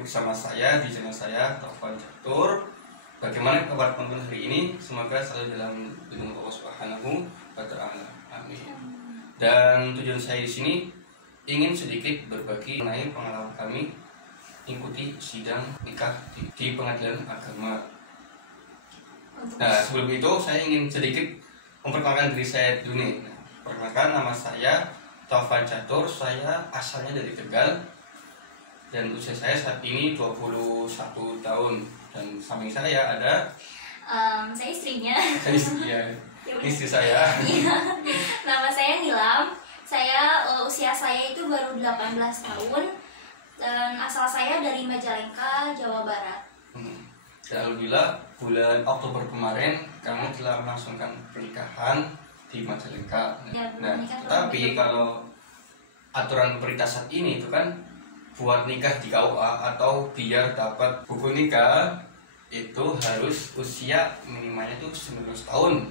bersama saya di channel saya Taufan Catur. Bagaimana kabar teman-teman hari ini? Semoga selalu dalam lindungan Allah Subhanahu wa Ta'ala. Amin. Dan tujuan saya di sini ingin sedikit berbagi mengenai pengalaman kami ikuti sidang nikah di pengadilan agama. Nah, sebelum itu saya ingin sedikit memperkenalkan diri saya dulu nih. Perkenalkan, nama saya Taufan Catur, saya asalnya dari Tegal dan usia saya saat ini 21 tahun. Dan samping saya ada saya istrinya. Istri saya. Nama saya Nilam. Usia saya itu baru 18 tahun dan asal saya dari Majalengka, Jawa Barat. Dan alhamdulillah bulan Oktober kemarin kamu telah melangsungkan pernikahan di Majalengka. Ya, Nah, tapi kalau aturan pemerintah saat ini itu kan buat nikah di KUA atau biar dapat buku nikah itu harus usia minimalnya itu 19 tahun,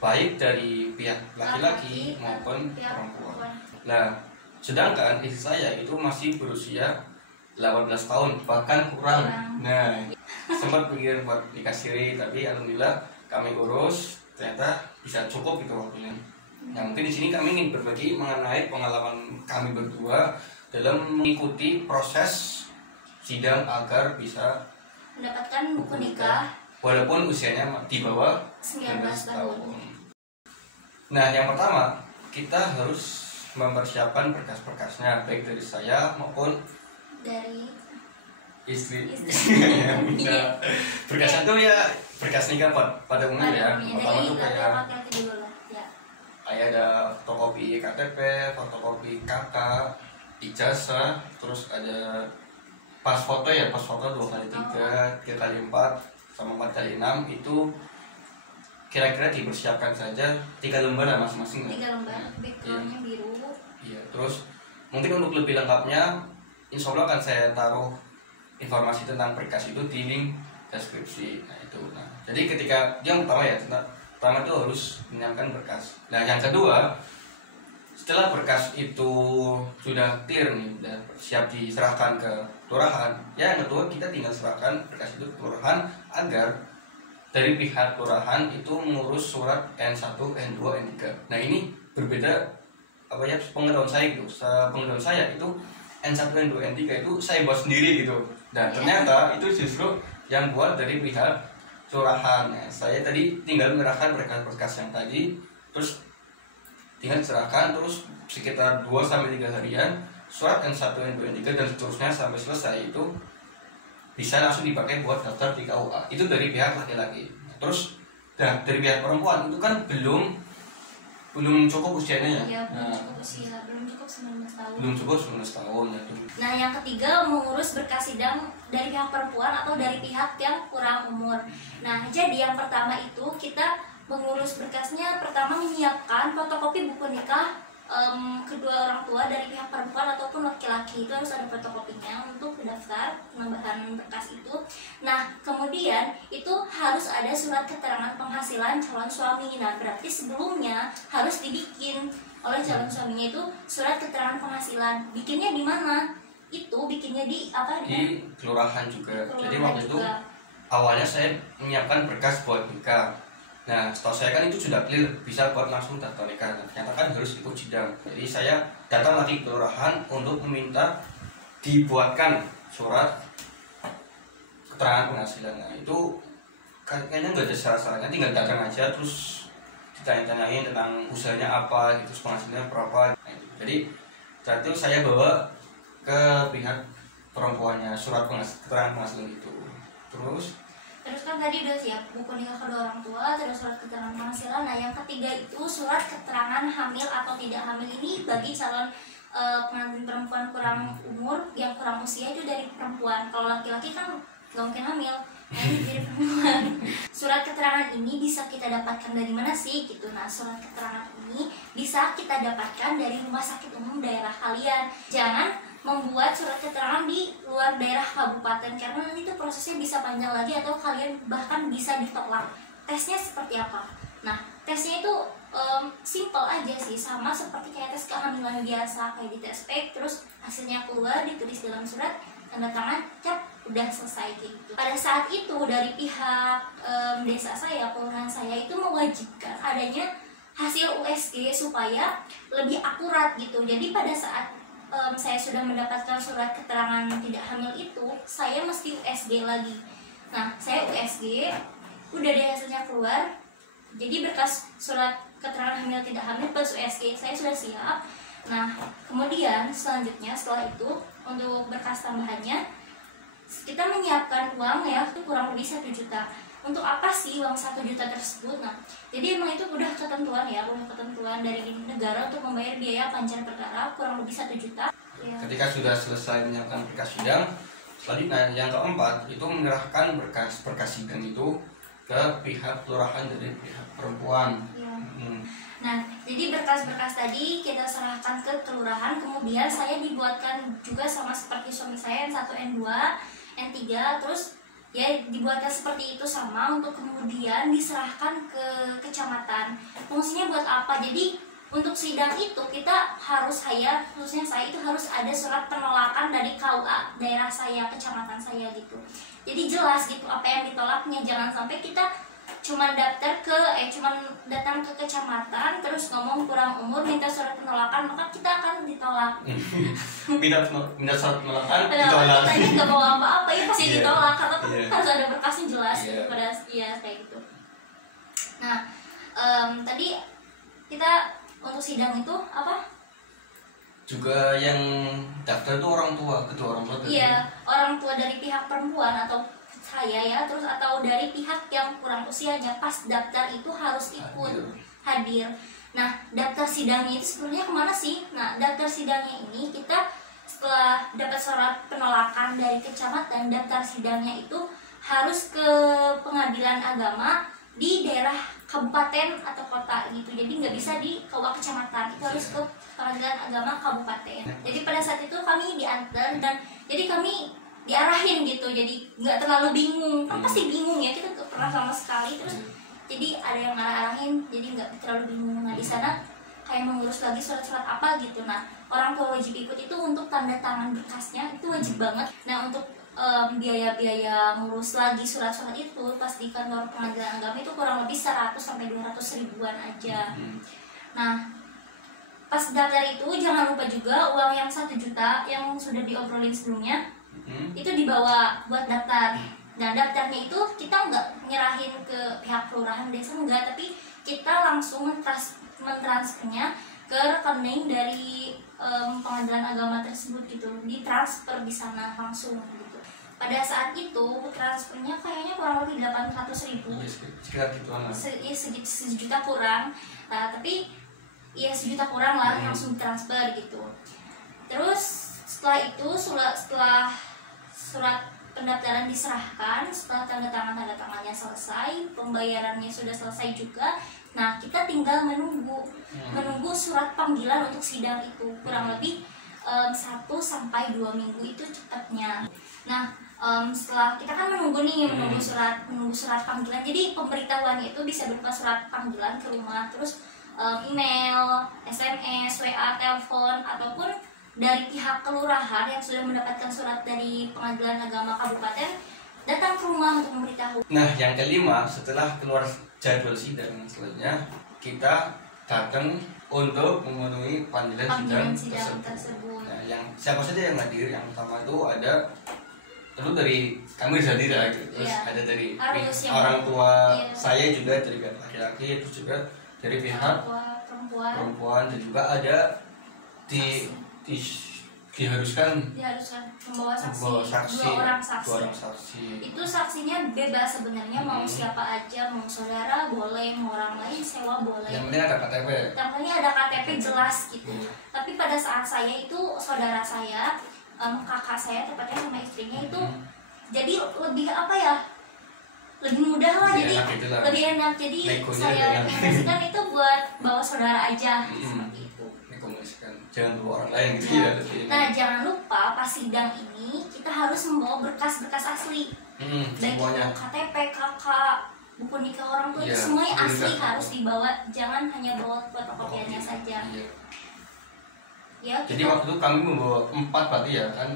baik dari pihak laki-laki maupun perempuan. Nah, sedangkan istri saya itu masih berusia 18 tahun, bahkan kurang. Nah, sempat pikir buat nikah siri, tapi alhamdulillah kami urus, ternyata bisa cukup gitu waktunya. Nah, mungkin di sini kami ingin berbagi mengenai pengalaman kami berdua dalam mengikuti proses sidang agar bisa mendapatkan buku nikah walaupun usianya di bawah 19 tahun. Nah, yang pertama kita harus mempersiapkan berkas-berkasnya, baik dari saya maupun dari istri. Iya. Berkasnya itu ya berkas nikah pada umumnya ya. Pertama tuh kayak ada fotokopi KTP, fotokopi KK, ijazah, terus ada pas foto 2x3, 3x4, sama 4x6 itu kira-kira dipersiapkan saja 3 lembar lah masing-masing. 3 lembar, backgroundnya biru. Iya, terus mungkin untuk lebih lengkapnya insya Allah akan saya taruh informasi tentang berkas itu di link deskripsi. Nah itu. Nah, jadi ketika yang pertama itu harus menyiapkan berkas. Nah, yang kedua, setelah berkas itu sudah clear nih, sudah siap diserahkan ke kelurahan, ya yang kedua kita tinggal serahkan berkas itu ke kelurahan agar dari pihak kelurahan itu mengurus surat N1, N2, N3. Nah, ini berbeda pengetahuan saya gitu. Pengetahuan saya itu N1, N2, N3 itu saya buat sendiri gitu. Dan ternyata itu justru yang buat dari pihak kelurahan. Nah, saya tadi tinggal menyerahkan berkas-berkas yang tadi, terus tinggal diserahkan, terus sekitar 2-3 harian surat N1, N2, N3 dan seterusnya sampai selesai itu bisa langsung dipakai buat daftar di KUA. Itu dari pihak laki-laki. Terus dari pihak perempuan itu kan belum cukup usianya ya. Belum cukup 19 tahun. Belum cukup 19 tahun ya. Nah, yang ketiga mengurus berkas sidang dari pihak perempuan atau dari pihak yang kurang umur. Nah, jadi yang pertama itu kita mengurus berkasnya, pertama menyiapkan fotokopi buku nikah kedua orang tua dari pihak perempuan ataupun laki-laki. Itu harus ada fotokopinya untuk daftar penambahan berkas itu. Nah, kemudian itu harus ada surat keterangan penghasilan calon suami. Nah, berarti sebelumnya harus dibikin oleh calon suaminya itu surat keterangan penghasilan. Bikinnya di mana? Itu bikinnya di kelurahan juga. Jadi waktu itu awalnya saya menyiapkan berkas buat nikah. Nah, setahu saya kan itu sudah clear, bisa buat langsung daftar nikah. Nah, ternyata kan harus ikut sidang. Jadi saya datang lagi ke kelurahan untuk meminta dibuatkan surat keterangan penghasilan. Nah, itu kayaknya nggak ada syarat-syaratnya, tinggal datang aja terus ditanya-tanyain tentang usahanya apa, gitu, penghasilannya berapa. Nah, itu. Jadi saat itu saya bawa ke pihak perempuannya surat keterangan penghasilan itu. Terus kan tadi udah siap buku nikah kedua orang tua, terus surat keterangan penghasilan. Nah, yang ketiga itu surat keterangan hamil atau tidak hamil. Ini bagi calon pengantin perempuan kurang umur, yang kurang usia itu dari perempuan. Kalau laki-laki kan nggak mungkin hamil, nah ini dari perempuan. Surat keterangan ini bisa kita dapatkan dari mana sih gitu. Nah, surat keterangan ini bisa kita dapatkan dari rumah sakit umum daerah kalian. Jangan membuat surat keterangan di luar daerah kabupaten karena nanti itu prosesnya bisa panjang lagi atau kalian bahkan bisa ditolak. Tesnya seperti apa? Nah, tesnya itu simple aja sih, sama seperti kayak tes kehamilan biasa, kayak di tes pack, terus hasilnya keluar ditulis dalam surat, tanda tangan, cap, udah selesai kayak gitu. Pada saat itu dari pihak desa saya, kelurahan saya itu mewajibkan adanya hasil USG supaya lebih akurat gitu. Jadi pada saat saya sudah mendapatkan surat keterangan tidak hamil itu, saya mesti USG lagi. Nah, saya USG, udah deh hasilnya keluar. Jadi berkas surat keterangan hamil tidak hamil plus USG saya sudah siap. Nah, kemudian selanjutnya setelah itu untuk berkas tambahannya kita menyiapkan uang ya, itu kurang lebih 1 juta. Untuk apa sih uang 1 juta tersebut? Nah, jadi emang itu udah ketentuan ya, udah ketentuan dari negara untuk membayar biaya panjang perkara kurang lebih 1 juta. Ya. Ketika sudah selesai menyiapkan berkas sidang, selanjutnya yang keempat itu menyerahkan berkas sidang itu ke pihak kelurahan dari pihak perempuan. Ya. Nah, jadi berkas-berkas tadi kita serahkan ke kelurahan, kemudian saya dibuatkan juga sama seperti suami saya N1, N2, N3, terus ya dibuatkan seperti itu sama untuk kemudian diserahkan ke kecamatan. Fungsinya buat apa? Jadi untuk sidang itu kita harus, khususnya saya itu harus ada surat penolakan dari KUA daerah saya, kecamatan saya gitu. Jadi jelas gitu apa yang ditolaknya, jangan sampai kita cuman datang ke kecamatan terus ngomong kurang umur minta surat penolakan, maka kita akan ditolak. minta surat penolakan ditolak. Kita nggak bawa apa-apa ya pasti ditolak karena harus ada berkasnya jelas gitu pada kayak gitu. Nah, tadi kita untuk sidang itu apa? Juga yang daftar itu orang tua, kedua orang tua. Iya, orang tua dari pihak perempuan atau saya ya, terus atau dari pihak yang kurang usianya pas daftar itu harus ikut hadir. Nah, daftar sidangnya itu sebenarnya kemana sih? Nah, daftar sidangnya ini kita setelah dapat surat penolakan dari kecamatan, daftar sidangnya itu harus ke pengadilan agama di daerah kabupaten atau kota gitu. Jadi nggak bisa di kecamatan, itu harus ke pengadilan agama kabupaten. Jadi pada saat itu kami diantar dan jadi kami diarahin gitu, jadi nggak terlalu bingung. Kan pasti bingung ya, kita nggak pernah sama sekali. Terus jadi ada yang arahin, jadi nggak terlalu bingung. Nah di sana kayak mengurus lagi surat-surat apa gitu. Nah orang tua wajib ikut itu untuk tanda tangan berkasnya, itu wajib banget. Nah untuk biaya-biaya ngurus lagi surat-surat itu pas di kantor pengadilan agama itu kurang lebih 100 sampai 200 ribuan aja. Nah pas daftar itu jangan lupa juga uang yang 1 juta yang sudah diobrolin sebelumnya itu dibawa buat daftar. Nah daftarnya itu kita nggak nyerahin ke pihak kelurahan desa, enggak, tapi kita langsung mentransfernya ke rekening dari pengadilan agama tersebut gitu, ditransfer di sana langsung gitu. Pada saat itu transfernya kayaknya kurang lebih 800 ribu, sekitar gituan lah. Sejuta kurang. Nah tapi ya sejuta kurang lah langsung transfer gitu. Terus setelah itu setelah surat pendaftaran diserahkan, setelah tanda tangannya selesai, pembayarannya sudah selesai juga. Nah kita tinggal menunggu surat panggilan untuk sidang itu kurang lebih 1 sampai 2 minggu itu cepatnya. Nah setelah kita kan menunggu surat panggilan, jadi pemberitahuannya itu bisa berupa surat panggilan ke rumah, terus email, SMS, WA, telepon, ataupun dari pihak kelurahan yang sudah mendapatkan surat dari pengadilan agama kabupaten datang ke rumah untuk memberitahu. Nah yang kelima, setelah keluar jadwal sidang selanjutnya kita datang untuk memenuhi panggilan sidang tersebut. Nah, yang siapa saja yang hadir? Yang pertama itu ada tentu dari kami hadir ya, terus ada dari orang tua saya juga dari pihak laki-laki, terus juga dari pihak perempuan, dan juga ada diharuskan membawa saksi, dua orang saksi. Itu saksinya bebas sebenarnya, mau siapa aja, mau saudara boleh, mau orang lain sewa boleh. Yang penting ada KTP. Yang penting ada KTP jelas gitu. Tapi pada saat saya itu saudara saya, kakak saya tepatnya sama istrinya itu jadi lebih apa ya? Lebih mudah lah, jadi lebih enak. Jadi saya rekomendasikan itu buat bawa saudara aja seperti itu. Jangan bawa orang lain gitu ya. Nah jangan lupa pas sidang ini kita harus membawa berkas-berkas asli, baik itu KTP, KK, buku nikah orang tua, itu semuanya asli harus dibawa, jangan hanya bawa fotokopiannya saja. Ya, jadi waktu itu kami membawa 4 berarti ya kan,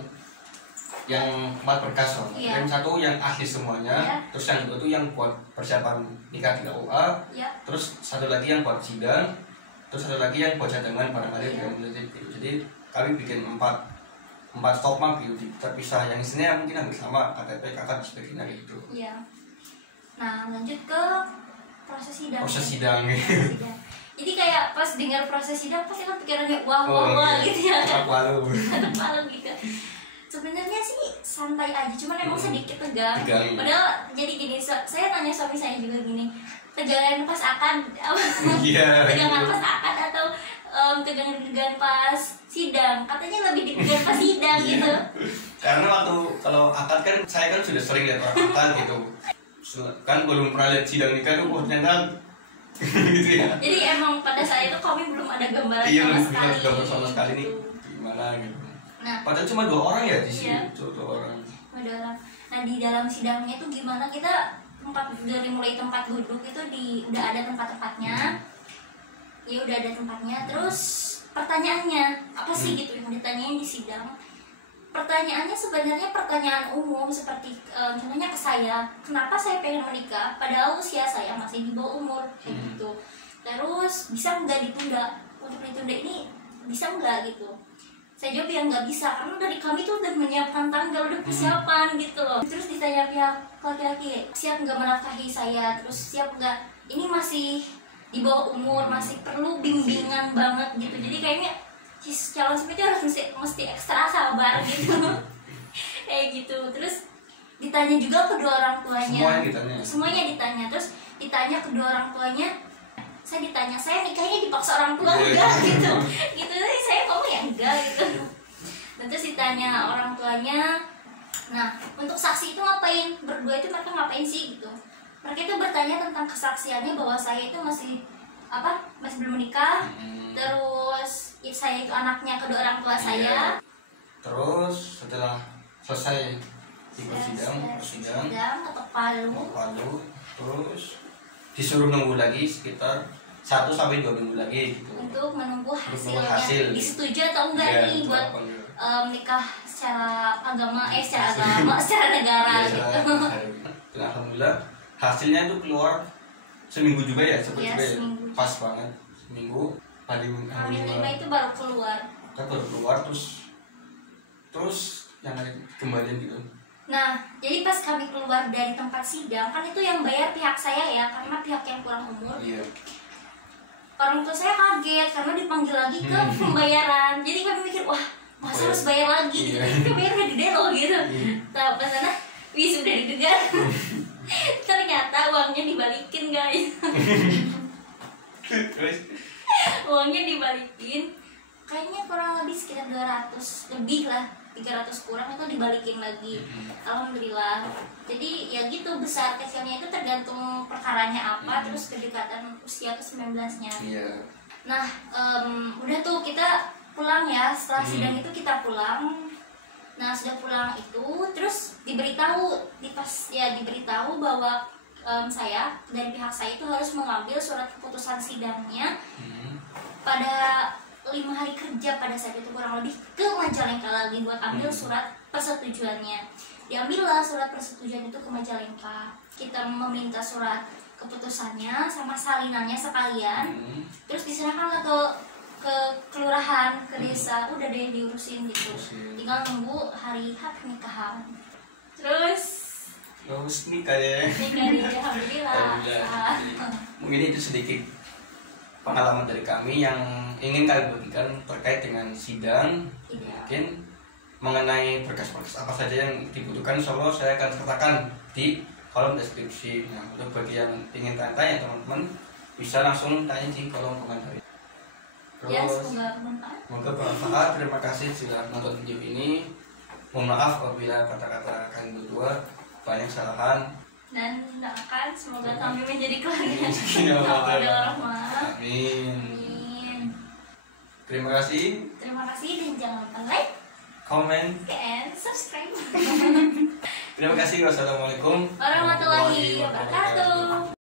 yang 4 berkas loh. Iya. Yang satu yang asli semuanya, Iya. terus yang kedua tuh yang buat persiapan nikah di KUA, Ya. terus satu lagi yang buat sidang, terus satu lagi yang buat cadangan barangkali Iya. yang gitu. Jadi kami bikin 4 stok map gitu terpisah, yang isinya mungkin hampir sama KTP, kakak, sebagainya gitu. Iya. Nah, lanjut ke proses sidang. Proses sidang. Sidang. Jadi kayak pas dengar proses sidang pasti kan pikirannya wah iya. gitu ya kan. Malu. Malu gitu. Sebenarnya sih santai aja, cuman emang sedikit tegang. Tegang. Padahal jadi gini, saya tanya suami saya juga gini, tegangan pas akad, Iya. tegangan pas akad atau tegangan pas sidang? Katanya lebih deg-degan pas sidang Iya. gitu. Karena waktu kalau akad kan saya kan sudah sering lihat orang akad gitu. Kan belum pernah lihat sidang nikah tuh ternyata gitu ya. Jadi emang pada saat itu kami belum ada gambaran Iya, sama belum sekali. gambar sama sekali nih gitu. gimana gitu. Nah, Padahal cuma 2 orang ya di sini, Iya. cuma 2 orang. ada orang. Nah, di dalam sidangnya itu gimana, kita dari mulai tempat duduk itu udah ada tempat-tempatnya. Ya udah ada tempatnya. Terus pertanyaannya apa sih gitu yang ditanyain di sidang? Pertanyaannya sebenarnya pertanyaan umum seperti contohnya ke saya, kenapa saya pengen menikah padahal usia saya masih di bawah umur kayak gitu. Terus bisa nggak ditunda? Untuk ditunda ini bisa nggak gitu? Saya jawab ya nggak bisa, karena dari kami tuh udah menyiapkan tanggal, udah persiapan gitu loh. Terus ditanya pihak laki-laki, siap nggak menafkahi saya? Terus siap nggak? Ini masih di bawah umur, masih perlu bimbingan banget gitu. Jadi kayaknya calon suami itu harus mesti ekstra sabar gitu. Kayak gitu. Terus ditanya juga kedua orang tuanya. Semuanya ditanya. Semuanya ditanya. Terus ditanya kedua orang tuanya. Saya ditanya, saya nikahnya dipaksa orang tua enggak gitu. Gitu saya ngomong ya enggak gitu. Dan terus ditanya orang tuanya, nah untuk saksi itu ngapain? Berdua itu mereka ngapain sih gitu? Mereka itu bertanya tentang kesaksiannya bahwa saya itu masih belum menikah. Terus saya itu anaknya kedua orang tua saya. Terus setelah selesai di persidang ketok palu. terus disuruh nunggu lagi sekitar 1 sampai 2 minggu lagi gitu. Untuk menunggu hasilnya hasil. disetujui atau enggak Iya, nih buat apa gitu. nikah secara agama, secara negara Iya, gitu. Dan alhamdulillah hasilnya itu keluar seminggu juga ya, Iya, juga ya. seminggu. Pas banget seminggu. Hari Hamil 5 itu baru keluar. Kan baru keluar terus yang ada kembalian gitu. Nah, jadi pas kami keluar dari tempat sidang, kan itu yang bayar pihak saya ya, karena pihak yang kurang umur. Iya. Orang tua saya kaget karena dipanggil lagi ke pembayaran. Jadi kami mikir, wah masa harus bayar lagi gitu. Iya. Kita bayarnya gede loh gitu. Nah, pas sana, sudah didegar. Ternyata uangnya dibalikin guys. Terus Uangnya dibalikin. Kayaknya kurang lebih sekitar 200 lebih lah. 300 kurang itu dibalikin lagi. Alhamdulillah. Jadi ya gitu, besar kecilnya itu tergantung perkaranya apa, terus kedekatan usia ke-19-nya. iya. Nah, udah tuh kita pulang ya. Setelah sidang itu kita pulang. Nah, sudah pulang itu terus diberitahu bahwa saya dari pihak saya itu harus mengambil surat keputusan sidangnya pada 5 hari kerja pada saat itu kurang lebih ke Majalengka lagi buat ambil surat persetujuannya. Diambillah surat persetujuan itu ke Majalengka. Kita meminta surat keputusannya sama salinannya sekalian. Terus diserahkanlah ke kelurahan, ke desa. Udah deh diurusin gitu. Tinggal nunggu hari H pernikahan. Terus nikah ya. nikah di alhamdulillah. Mungkin itu sedikit pengalaman dari kami yang ingin kami bagikan terkait dengan sidang. Iya. Mungkin mengenai berkas-berkas apa saja yang dibutuhkan, insya Allah saya akan sertakan di kolom deskripsi. Nah, untuk bagi yang ingin tanya teman-teman bisa langsung tanya di kolom komentar. Ya, Terus semoga bermanfaat. Terima kasih sudah nonton video ini. Mohon maaf apabila kata-kata kami berdua banyak kesalahan. Dan doakan semoga kami menjadi keluarga Amin. keluarga rahmah. Amin. Amin. Terima kasih. Terima kasih dan jangan lupa like, Komen. and subscribe. Terima kasih. Wassalamualaikum Warahmatullahi wabarakatuh.